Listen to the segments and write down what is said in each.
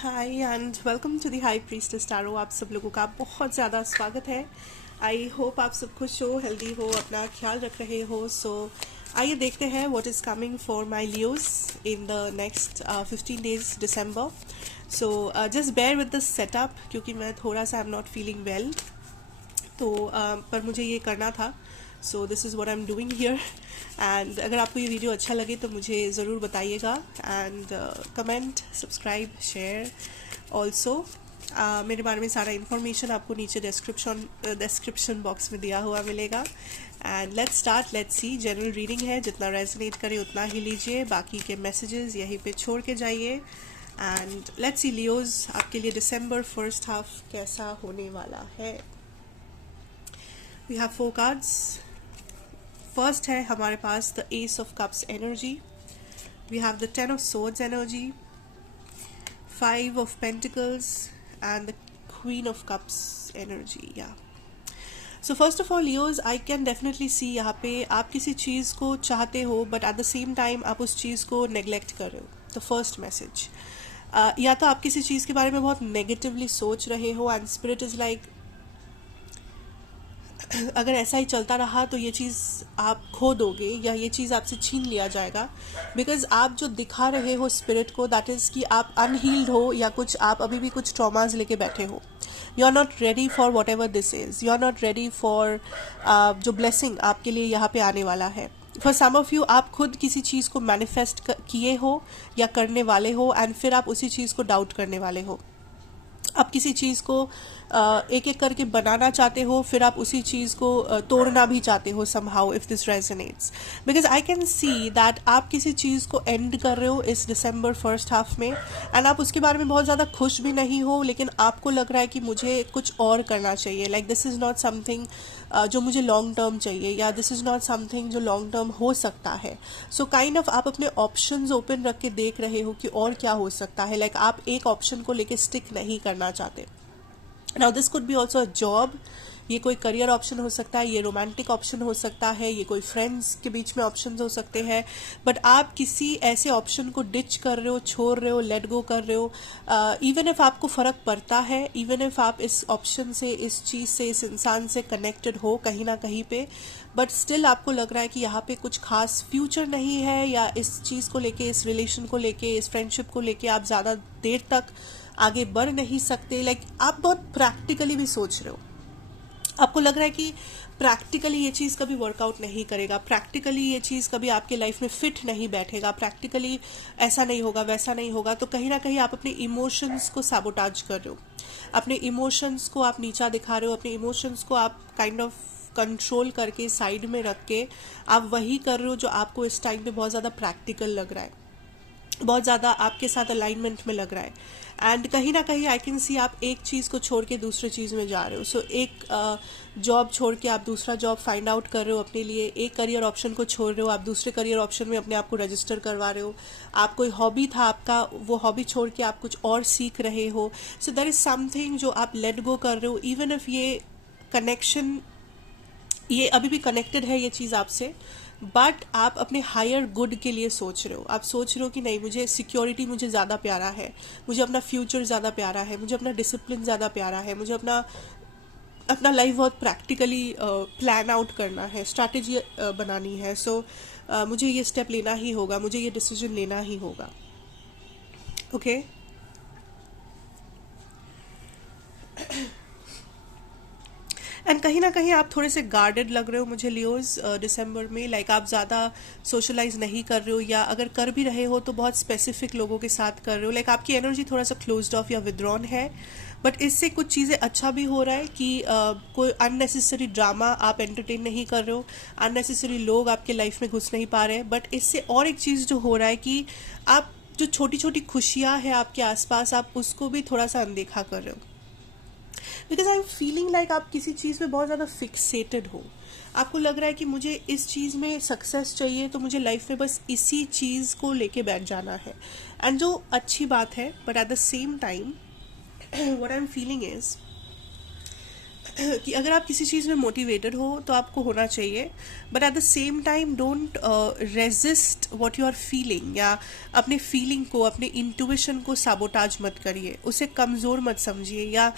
Hi and welcome to the High Priestess tarot. आप सब लोगों का बहुत ज़्यादा स्वागत है। आई होप आप सब खुश हो, हेल्दी हो, अपना ख्याल रख रहे हो। आइए देखते हैं what is coming for my Leos in the next 15 days December. Just bear with this setup क्योंकि मैं थोड़ा सा I am not feeling well, तो पर मुझे ये करना था। So this is what I am doing here. And अगर आपको ये वीडियो अच्छा लगे तो मुझे ज़रूर बताइएगा and comment, subscribe, share. Also मेरे बारे में सारा इन्फॉर्मेशन आपको नीचे डिस्क्रिप्शन बॉक्स में दिया हुआ मिलेगा। And let's start, let's see. General reading है, जितना रेजोनेट करे उतना ही लीजिए, बाकी के मैसेजेस यहीं पे छोड़ के जाइए। एंड लेट्स सी लियोज, आपके लिए दिसंबर फर्स्ट हाफ कैसा होने वाला है। We have 4 cards. फर्स्ट है हमारे पास the ace of cups energy, we have the 10 of swords energy, 5 of pentacles and the queen of cups energy. या so first of all Leos, I can definitely see यहाँ पे आप किसी चीज़ को चाहते हो but at the same time आप उस चीज़ को नेग्लेक्ट कर रहे हो। द फर्स्ट मैसेज, या तो आप किसी चीज़ के बारे में बहुत नेगेटिवली सोच रहे हो एंड स्पिरिट इज़ लाइक अगर ऐसा ही चलता रहा तो ये चीज़ आप खो दोगे या ये चीज़ आपसे छीन लिया जाएगा। बिकॉज आप जो दिखा रहे हो स्पिरिट को, दैट इज़ कि आप अनहील्ड हो या कुछ आप अभी भी कुछ ट्रॉमाज लेके बैठे हो। You are not ready for whatever this is, you are not ready for जो ब्लेसिंग आपके लिए यहाँ पे आने वाला है। फॉर सम ऑफ यू, आप खुद किसी चीज़ को मैनिफेस्ट किए हो या करने वाले हो एंड फिर आप उसी चीज़ को डाउट करने वाले हो। आप किसी चीज़ को एक एक करके बनाना चाहते हो, फिर आप उसी चीज़ को तोड़ना भी चाहते हो somehow, if this resonates. Because I can see that आप किसी चीज़ को एंड कर रहे हो इस दिसंबर फर्स्ट हाफ में एंड आप उसके बारे में बहुत ज़्यादा खुश भी नहीं हो, लेकिन आपको लग रहा है कि मुझे कुछ और करना चाहिए। Like this is not something जो मुझे लॉन्ग टर्म चाहिए, या दिस इज़ नॉट समथिंग जो लॉन्ग टर्म हो सकता है। सो काइंड ऑफ आप अपने ऑप्शंस ओपन रख के देख रहे हो कि और क्या हो सकता है। लाइक आप एक ऑप्शन को लेके स्टिक नहीं करना चाहते। Now this could be also a job, ये कोई करियर ऑप्शन हो सकता है, ये रोमांटिक ऑप्शन हो सकता है, ये कोई फ्रेंड्स के बीच में ऑप्शन हो सकते हैं। बट आप किसी ऐसे ऑप्शन को डिच कर रहे हो, छोड़ रहे हो, लेट गो कर रहे हो। इवन इफ आपको फ़र्क पड़ता है, इवन इफ आप इस ऑप्शन से, इस चीज़ से, इस इंसान से कनेक्टेड हो कहीं ना कहीं पे, बट स्टिल आपको लग रहा है कि यहाँ पे कुछ खास फ्यूचर नहीं है, या इस चीज़ को लेके, इस रिलेशन को लेके, इस फ्रेंडशिप को लेके आप ज़्यादा देर तक आगे बढ़ नहीं सकते। लाइक आप बहुत प्रैक्टिकली भी सोच रहे हो, आपको लग रहा है कि प्रैक्टिकली ये चीज़ कभी वर्कआउट नहीं करेगा, प्रैक्टिकली ये चीज़ कभी आपके लाइफ में फिट नहीं बैठेगा, प्रैक्टिकली ऐसा नहीं होगा, वैसा नहीं होगा। तो कहीं ना कहीं आप अपने इमोशंस को सैबोटाज कर रहे हो, अपने इमोशंस को आप नीचा दिखा रहे हो, अपने इमोशंस को आप काइंड ऑफ कंट्रोल करके साइड में रख के आप वही कर रहे हो जो आपको इस टाइम पे बहुत ज़्यादा प्रैक्टिकल लग रहा है, बहुत ज़्यादा आपके साथ अलाइनमेंट में लग रहा है। एंड कहीं ना कहीं आई कैन सी आप एक चीज़ को छोड़ के दूसरे चीज़ में जा रहे हो। सो एक जॉब छोड़ के आप दूसरा जॉब फाइंड आउट कर रहे हो अपने लिए, एक करियर ऑप्शन को छोड़ रहे हो, आप दूसरे करियर ऑप्शन में अपने आप को रजिस्टर करवा रहे हो। आप कोई हॉबी था आपका, वो हॉबी छोड़ के आप कुछ और सीख रहे हो। सो देयर इज़ समथिंग जो आप लेट गो कर रहे हो, इवन इफ ये कनेक्शन, ये अभी भी कनेक्टेड है ये चीज़ आपसे, बट आप अपने हायर गुड के लिए सोच रहे हो। आप सोच रहे हो कि नहीं, मुझे सिक्योरिटी मुझे ज़्यादा प्यारा है, मुझे अपना फ्यूचर ज़्यादा प्यारा है, मुझे अपना डिसिप्लिन ज़्यादा प्यारा है, मुझे अपना अपना लाइफ बहुत प्रैक्टिकली प्लान आउट करना है, स्ट्रैटेजी बनानी है। मुझे ये स्टेप लेना ही होगा, मुझे ये डिसीजन लेना ही होगा। ओके एंड कहीं ना कहीं आप थोड़े से गार्डेड लग रहे हो मुझे लियोज दिसंबर में। लाइक आप ज़्यादा सोशलाइज नहीं कर रहे हो, या अगर कर भी रहे हो तो बहुत स्पेसिफिक लोगों के साथ कर रहे हो। लाइक आपकी एनर्जी थोड़ा सा क्लोज्ड ऑफ या विद्रॉन है। बट इससे कुछ चीज़ें अच्छा भी हो रहा है कि कोई अननेसेसरी ड्रामा आप एंटरटेन नहीं कर रहे हो, अननेसेसरी लोग आपके लाइफ में घुस नहीं पा रहे हैं। बट इससे और एक चीज़ जो हो रहा है कि आप जो छोटी छोटी खुशियाँ हैं आपके आसपास, आप उसको भी थोड़ा सा अनदेखा कर रहे हो। Because I am feeling like आप किसी चीज़ में बहुत ज़्यादा फिक्सेटेड हो। आपको लग रहा है कि मुझे इस चीज़ में सक्सेस चाहिए, तो मुझे लाइफ में बस इसी चीज़ को लेके बैठ जाना है। एंड जो अच्छी बात है, but at the same time what I am feeling is कि अगर आप किसी चीज़ में मोटिवेटेड हो तो आपको होना चाहिए, but at the same time don't resist what you are feeling, या अपने फीलिंग को, अपने इंट्यूशन को साबोटाज मत करिए, उसे कमज़ोर मत समझिए, या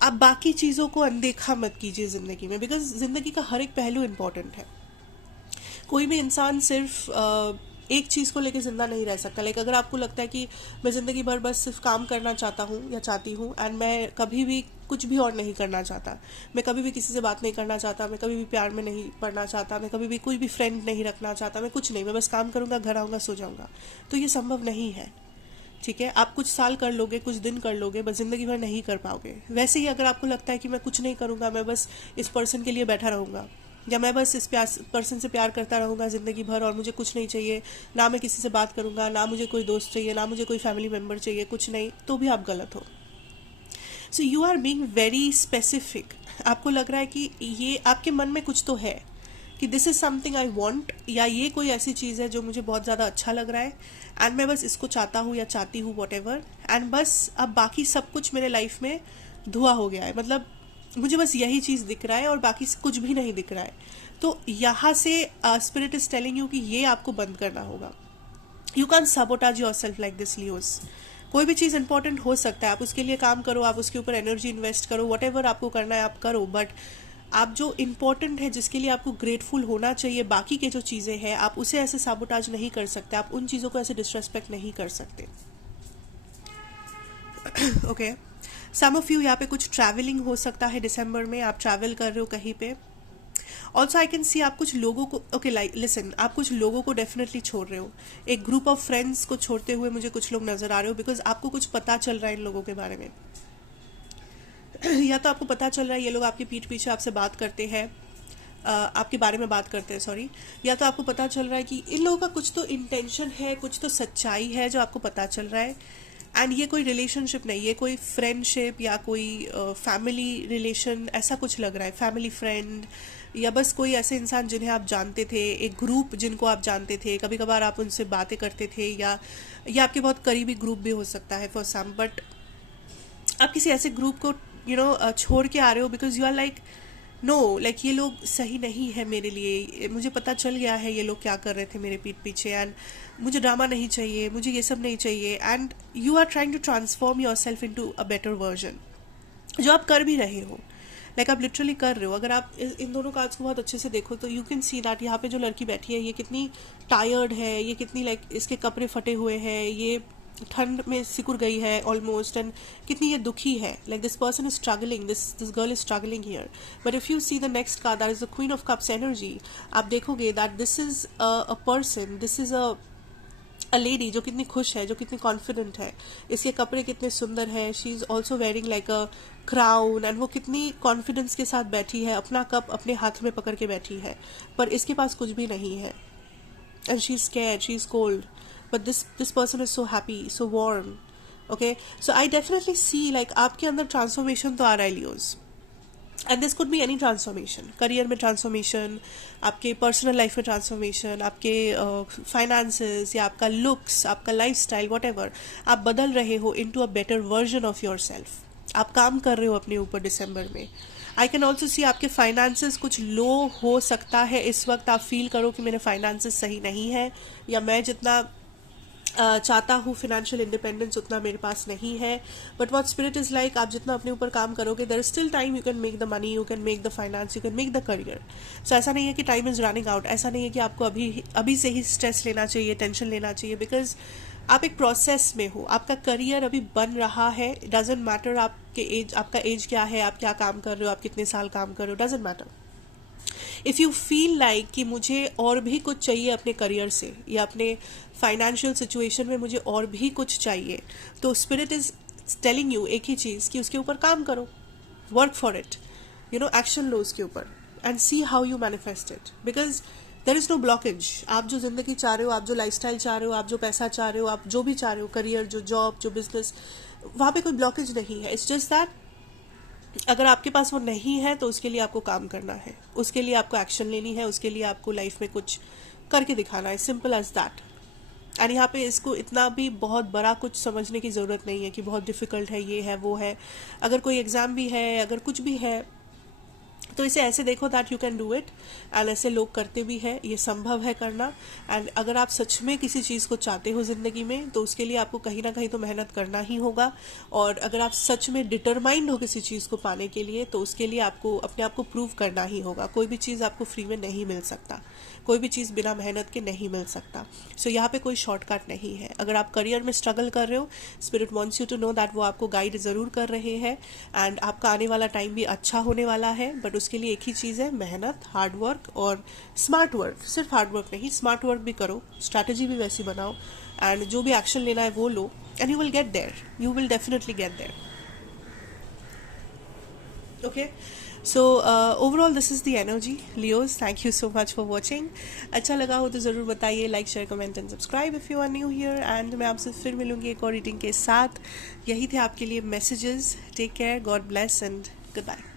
आप बाकी चीज़ों को अनदेखा मत कीजिए ज़िंदगी में, बिकॉज ज़िंदगी का हर एक पहलू इम्पॉर्टेंट है। कोई भी इंसान सिर्फ एक चीज़ को लेकर ज़िंदा नहीं रह सकता। लाइक अगर आपको लगता है कि मैं ज़िंदगी भर बस सिर्फ काम करना चाहता हूँ या चाहती हूँ, एंड मैं कभी भी कुछ भी और नहीं करना चाहता, मैं कभी भी किसी से बात नहीं करना चाहता, मैं कभी भी प्यार में नहीं पड़ना चाहता, मैं कभी भी कोई भी फ्रेंड नहीं रखना चाहता, मैं कुछ नहीं, मैं बस काम करूँगा, घर आऊँगा, सो जाऊँगा, तो ये संभव नहीं है। ठीक है, आप कुछ साल कर लोगे, कुछ दिन कर लोगे, बस ज़िंदगी भर नहीं कर पाओगे। वैसे ही अगर आपको लगता है कि मैं कुछ नहीं करूँगा, मैं बस इस पर्सन के लिए बैठा रहूँगा, या मैं बस इस पर्सन से प्यार करता रहूँगा ज़िंदगी भर और मुझे कुछ नहीं चाहिए, ना मैं किसी से बात करूँगा, ना मुझे कोई दोस्त चाहिए, ना मुझे कोई फैमिली मेम्बर चाहिए, कुछ नहीं, तो भी आप गलत हो। So you are being very specific. आपको लग रहा है कि ये आपके मन में कुछ तो है कि this is something I want, या ये कोई ऐसी चीज़ है जो मुझे बहुत ज़्यादा अच्छा लग रहा है, एंड मैं बस इसको चाहता हूँ या चाहती हूँ, वॉट एवर, एंड बस अब बाकी सब कुछ मेरे लाइफ में धुआं हो गया है, मतलब मुझे बस यही चीज़ दिख रहा है और बाकी कुछ भी नहीं दिख रहा है। तो यहाँ से स्पिरिट इज टेलिंग यू कि ये आपको बंद करना होगा। You can sabotage your self like this, Leos. कोई भी चीज़ इंपॉर्टेंट हो सकता है, आप उसके लिए काम करो, आप उसके ऊपर एनर्जी इन्वेस्ट करो, वट एवर आपको करना है आप करो, बट आप जो इम्पोर्टेंट है, जिसके लिए आपको ग्रेटफुल होना चाहिए, बाकी के जो चीज़ें हैं, आप उसे ऐसे साबोटाज नहीं कर सकते, आप उन चीज़ों को ऐसे डिसरेस्पेक्ट नहीं कर सकते। ओके, सम ऑफ यू यहाँ पे कुछ ट्रैवलिंग हो सकता है दिसंबर में, आप ट्रैवल कर रहे हो कहीं पे। ऑल्सो आई कैन सी आप कुछ लोगों को, ओके लाइक लिसन, आप कुछ लोगों को डेफिनेटली छोड़ रहे हो, एक ग्रुप ऑफ फ्रेंड्स को छोड़ते हुए मुझे कुछ लोग नजर आ रहे हो, बिकॉज आपको कुछ पता चल रहा है इन लोगों के बारे में। या तो आपको पता चल रहा है ये लोग आपके पीठ पीछे आपसे बात करते हैं, आपके बारे में बात करते हैं, सॉरी, या तो आपको पता चल रहा है कि इन लोगों का कुछ तो इंटेंशन है, कुछ तो सच्चाई है जो आपको पता चल रहा है। एंड ये कोई रिलेशनशिप नहीं, ये कोई फ्रेंडशिप या कोई फैमिली रिलेशन ऐसा कुछ लग रहा है, फैमिली फ्रेंड, या बस कोई ऐसे इंसान जिन्हें आप जानते थे, एक ग्रुप जिनको आप जानते थे, कभी कभार आप उनसे बातें करते थे, या आपके बहुत करीबी ग्रुप भी हो सकता है फॉर सम, बट आप किसी ऐसे ग्रुप को छोड़ के आ रहे हो because you are like no, like ये लोग सही नहीं है मेरे लिए, मुझे पता चल गया है ये लोग क्या कर रहे थे मेरे पीठ पीछे, एंड मुझे ड्रामा नहीं चाहिए, मुझे ये सब नहीं चाहिए, and you are trying to transform yourself into a better version, जो आप कर भी रहे हो, लाइक आप लिटरली कर रहे हो। अगर आप इन दोनों कार्ड्स को बहुत अच्छे से देखो तो यू कैन सी दैट यहाँ पे जो लड़की बैठी है ये कितनी टायर्ड है, ये कितनी लाइक इसके कपड़े फटे हुए हैं, ये ठंड में सिकुड़ गई है ऑलमोस्ट, एंड कितनी ये दुखी है, like this person is struggling, this girl is struggling here. But if you see the next card, that is the queen of cups energy, आप देखोगे that this is a person, this is a lady जो कितनी खुश है, जो कितनी confident है, इसके कपड़े कितने सुंदर है, she is also wearing like a crown, and वो कितनी कॉन्फिडेंस के साथ बैठी है, अपना कप अपने हाथ में पकड़ के बैठी है, पर इसके पास कुछ भी नहीं है, and she is scared, she is cold, but this person is so happy, so warm. Okay, so I definitely see like आपके अंदर ट्रांसफॉर्मेशन तो आ रहा है Leos, and this could be any transformation, career में ट्रांसफॉर्मेशन, आपके personal life में transformation, आपके finances, या आपका लुक्स, आपका लाइफ स्टाइल, वॉट एवर, आप बदल रहे हो into a better version of yourself, आप काम कर रहे हो अपने ऊपर दिसंबर में। आई कैन ऑल्सो सी आपके फाइनेंसेस कुछ लो हो सकता है इस वक्त, आप फील करो कि मेरे फाइनेंसेस सही नहीं है, या मैं जितना चाहता हूँ फिनेंशियल इंडिपेंडेंस उतना मेरे पास नहीं है, but what spirit is like, आप जितना अपने ऊपर काम करोगे there is still time, you can make the money, you can make the finance, you can make the career. So ऐसा नहीं है कि टाइम इज रनिंग आउट, ऐसा नहीं है कि आपको अभी से ही स्ट्रेस लेना चाहिए, टेंशन लेना चाहिए, बिकॉज आप एक प्रोसेस में हो, आपका करियर अभी बन रहा है, डजेंट मैटर आपके एज, आपका एज क्या है, आप क्या काम कर रहे हो, आप कितने साल काम कर रहे हो, doesn't matter. If you feel like कि मुझे और भी कुछ चाहिए अपने करियर से, या अपने फाइनेंशियल सिचुएशन में मुझे और भी कुछ चाहिए, तो स्पिरिट इज टेलिंग यू एक ही चीज़ कि उसके ऊपर काम करो, वर्क फॉर इट, एक्शन लो उसके ऊपर, and see how you manifest it, because there is no blockage. आप जो ज़िंदगी चाह रहे हो, आप जो लाइफस्टाइल चाह रहे हो, आप जो पैसा चाह रहे हो, आप जो भी चाह रहे हो, करियर, जो जॉब, जो बिजनेस, वहाँ पे कोई ब्लॉकेज नहीं है। इट्स जस्ट दैट अगर आपके पास वो नहीं है तो उसके लिए आपको काम करना है, उसके लिए आपको एक्शन लेनी है, उसके लिए आपको लाइफ में कुछ करके दिखाना है, सिंपल एज दैट। एंड यहाँ पे इसको इतना भी बहुत बड़ा कुछ समझने की ज़रूरत नहीं है कि बहुत डिफ़िकल्ट है, ये है वो है। अगर कोई एग्ज़ाम भी है, अगर कुछ भी है, तो इसे ऐसे देखो that you can do it. And ऐसे लोग करते भी है, ये संभव है करना। एंड अगर आप सच में किसी चीज़ को चाहते हो ज़िंदगी में, तो उसके लिए आपको कहीं ना कहीं तो मेहनत करना ही होगा। और अगर आप सच में डिटरमाइंड हो किसी चीज़ को पाने के लिए, तो उसके लिए आपको अपने आप को प्रूव करना ही होगा। कोई भी चीज़ आपको फ्री में नहीं मिल सकता, कोई भी चीज़ बिना मेहनत के नहीं मिल सकता। सो यहाँ पे कोई शॉर्टकट नहीं है। अगर आप करियर में स्ट्रगल कर रहे हो, spirit wants you to know that वो आपको गाइड ज़रूर कर रहे हैं। एंड आपका आने वाला टाइम भी अच्छा होने वाला है। बट उसके लिए एक ही चीज़ है, मेहनत, हार्ड वर्क और स्मार्ट वर्क। सिर्फ हार्ड वर्क नहीं, स्मार्ट वर्क भी करो, स्ट्रैटेजी भी वैसी बनाओ, एंड जो भी एक्शन लेना है वो लो, and you will get there, you will definitely get there. Okay, so overall this is the energy Leos. Thank you so much for watching. अच्छा लगा हो तो ज़रूर बताइए, like share comment and subscribe if you are new here. And मैं आपसे फिर मिलूंगी एक और रीडिंग के साथ। यही थे आपके लिए messages. Take care, God bless and good bye.